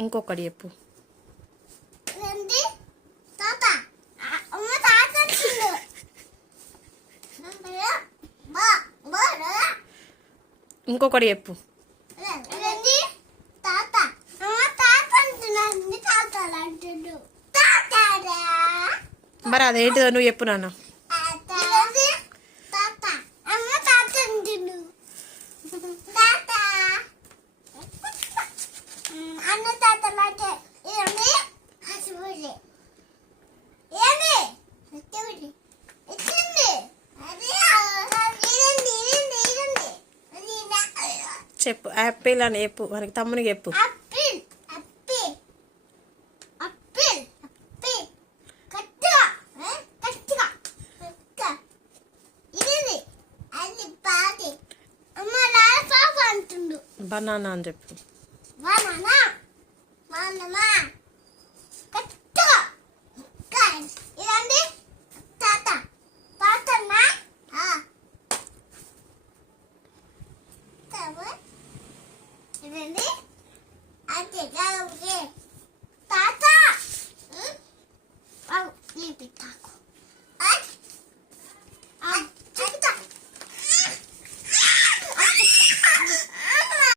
ఇంకొకటి చెప్పు. ఇంకొకటి చెప్పు. మరి అదేంటిదో నువ్వు చెప్పు నాన్న. చెప్పు యాపిల్ అని చెప్పు. మనకి తమ్మునికి చెప్పు. బనానా అని చెప్పు. ఇదండి అది తాత